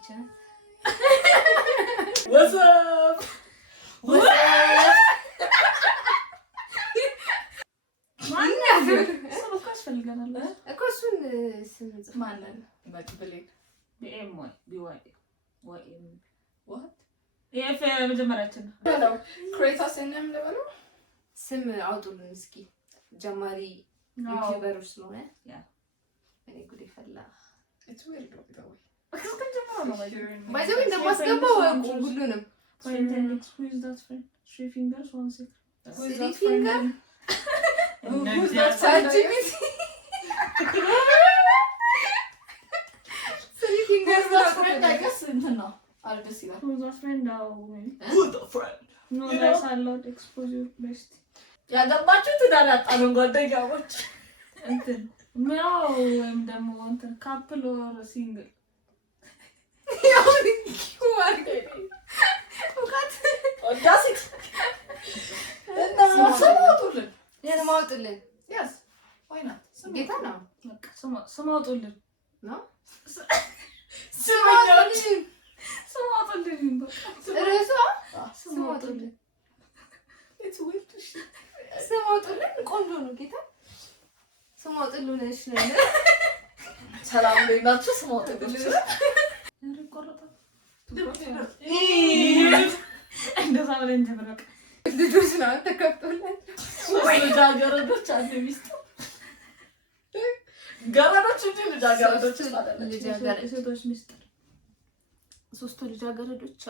ልጆችን ወሰብ ሰው ካስፈልገናል እኮ እሱን ስም ጽፍ ማንን መቅበል ቢኤም ወይ ቢዋይ ወይ what ኤፍ መጀመሪያችን ነው ክሬታስ እነም ለበለው ስም አውጡልን እስኪ ጀማሪ ዩቲዩበሮች ስለሆነ ያ እኔ ጉድ ይፈላ it's weird though by the way እንደማስገባው ሁሉንም point and squeeze that friend 3 fingers 1 second three finger who's that ChatGPT three fingers that friend I guess እንትን ነው አልደስ ይላል who's that friend now who's the friend no that's a lot exposure best ያገባችሁ ትዳራጣ ነው ጓደኛሞች እንትን ሚያው ወይም ደግሞ እንትን ካፕል ኦር ሲንግል ያው ይዋርገኝ ወቃት ዳሲት እና ሰማውጡልን ስማውጡልን yes why not ጌታ ነው በቃ ስማውጡልን ነው ስማውጡልን ስማውጡልን በቃ ርዕሷ ስማውጡልን it's weird ስማውጡልን ቆንጆ ነው ጌታ ስማውጡልን እሺ ነው ሰላም ለይናችሁ ስማውጡልን እንደዛ ብለን እንጀምር ልጆች ነው ተከፍቶላችሁ ልጃገረዶች አለ ሚስት ገረዶች እንጂ ልጃገረዶች ልጃገረዶች ሴቶች ሚስጥር 3 ልጃገረዶች